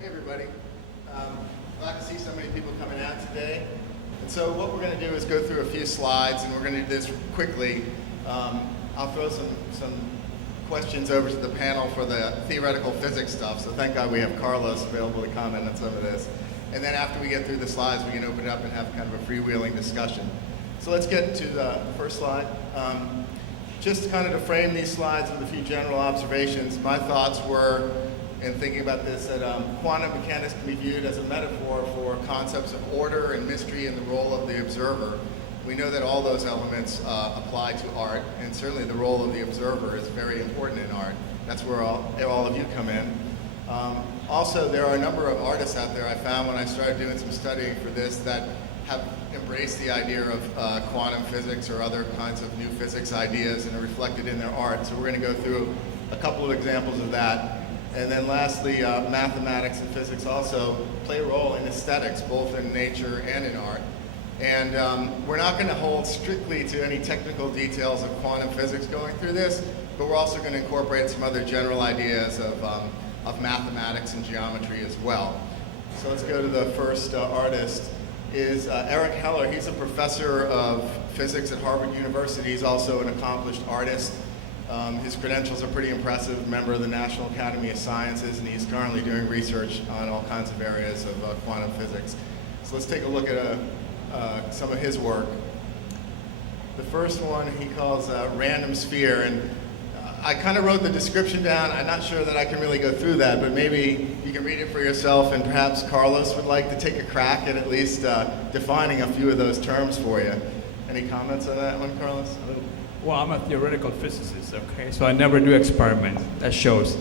Hey everybody, glad to see so many people coming out today. And so what we're going to do is go through a few slides, and we're going to do this quickly. I'll throw some questions over to the panel for the theoretical physics stuff, so thank God we have Carlos available to comment on some of this. And then after we get through the slides, we can open it up and have kind of a freewheeling discussion. So let's get to the first slide. Just kind of to frame these slides with a few general observations, my thoughts were, in thinking about this, that quantum mechanics can be viewed as a metaphor for concepts of order and mystery and the role of the observer. We know that all those elements apply to art, and certainly the role of the observer is very important in art. That's where all of you come in. Also, there are a number of artists out there I found when I started doing some studying for this that have embraced the idea of quantum physics or other kinds of new physics ideas and are reflected in their art. So we're going to go through a couple of examples of that. And then lastly, mathematics and physics also play a role in aesthetics, both in nature and in art. And we're not going to hold strictly to any technical details of quantum physics going through this, but we're also going to incorporate some other general ideas of mathematics and geometry as well. So let's go to the first artist, is Eric Heller. He's a professor of physics at Harvard University. He's also an accomplished artist. His credentials are pretty impressive, member of the National Academy of Sciences, and he's currently doing research on all kinds of areas of quantum physics. So let's take a look at some of his work. The first one he calls Random Sphere, and I kind of wrote the description down. I'm not sure that I can really go through that, but maybe you can read it for yourself, and perhaps Carlos would like to take a crack at least defining a few of those terms for you. Any comments on that one, Carlos? Well, I'm a theoretical physicist, okay, so I never do experiments. That shows.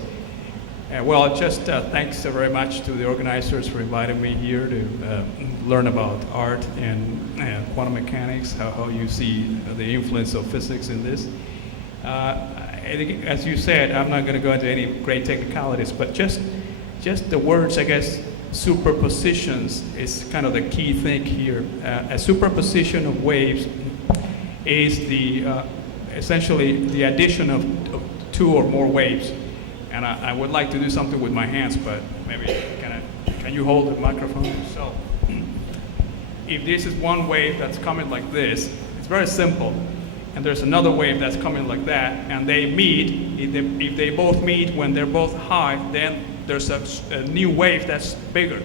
Well, just thanks very much to the organizers for inviting me here to learn about art and quantum mechanics, how you see the influence of physics in this. I think, as you said, I'm not going to go into any great technicalities, but just the words, I guess, superpositions is kind of the key thing here. A superposition of waves is essentially the addition of two or more waves. And I would like to do something with my hands, but maybe can you hold the microphone? So if this is one wave that's coming like this, it's very simple. And there's another wave that's coming like that, and they meet. If they both meet when they're both high, then there's a new wave that's bigger.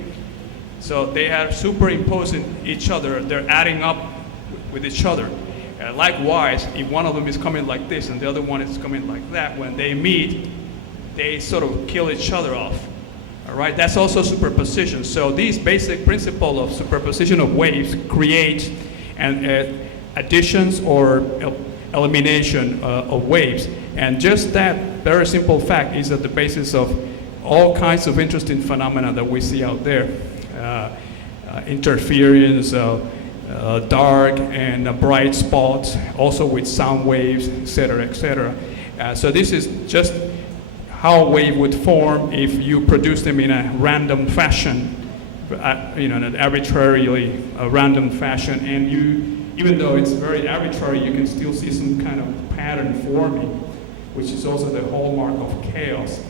So they are superimposing each other. They're adding up with each other. Likewise, if one of them is coming like this and the other one is coming like that, when they meet, they sort of kill each other off. All right, that's also superposition. So these basic principle of superposition of waves create additions or elimination of waves. And just that very simple fact is at the basis of all kinds of interesting phenomena that we see out there. Interference, dark and bright spots, also with sound waves, etc., etc. So this is just how a wave would form if you produce them in a random fashion, in an arbitrarily random fashion, and even though it's very arbitrary, you can still see some kind of pattern forming, which is also the hallmark of chaos.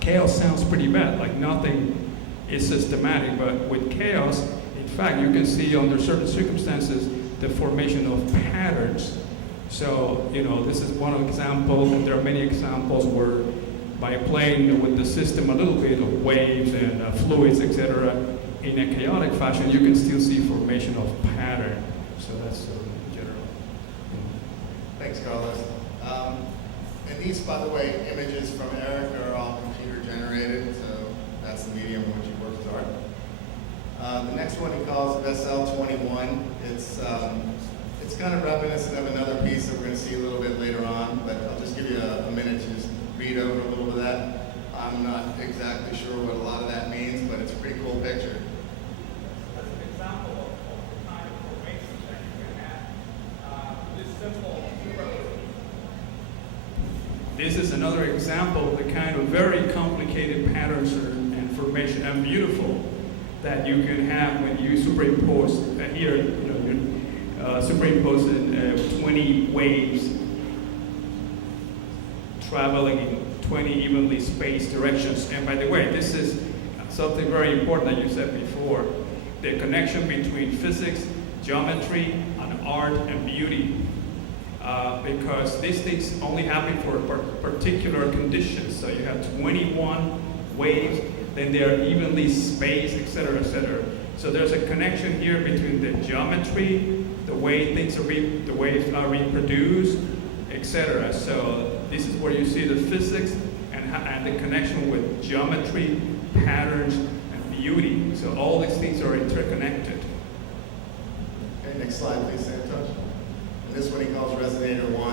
Chaos sounds pretty bad, like nothing is systematic, but with chaos, in fact, you can see under certain circumstances the formation of patterns. So, this is one example, and there are many examples where by playing with the system a little bit of waves and fluids, etc., in a chaotic fashion, you can still see formation of pattern. So that's in general. Thanks, Carlos. And these, by the way, images from Eric are all computer generated, so that's the medium in which he works his art. The next one he calls SL21. It's kind of reminiscent of another piece that we're going to see a little bit later on, but I'll just give you a minute to just read over a little bit of that. I'm not exactly sure what a lot of that means, but it's a pretty cool picture. That's an example of the kind of formation that you can have. This simple superposition. This is another example of the kind of very complicated patterns and formation and beautiful that you can have when you superimpose here. You're superimposing 20 waves traveling in 20 evenly spaced directions. And by the way, this is something very important that you said before, the connection between physics, geometry, and art and beauty. Because these things only happen for particular conditions. So you have 21 waves, then they are evenly spaced, etc., etc. So there's a connection here between the geometry, the way the waves are reproduced, etc. So this is where you see the physics and the connection with geometry, patterns, and beauty. So all these things are interconnected. Okay, next slide, please, Santosh. And this one he calls Resonator 1.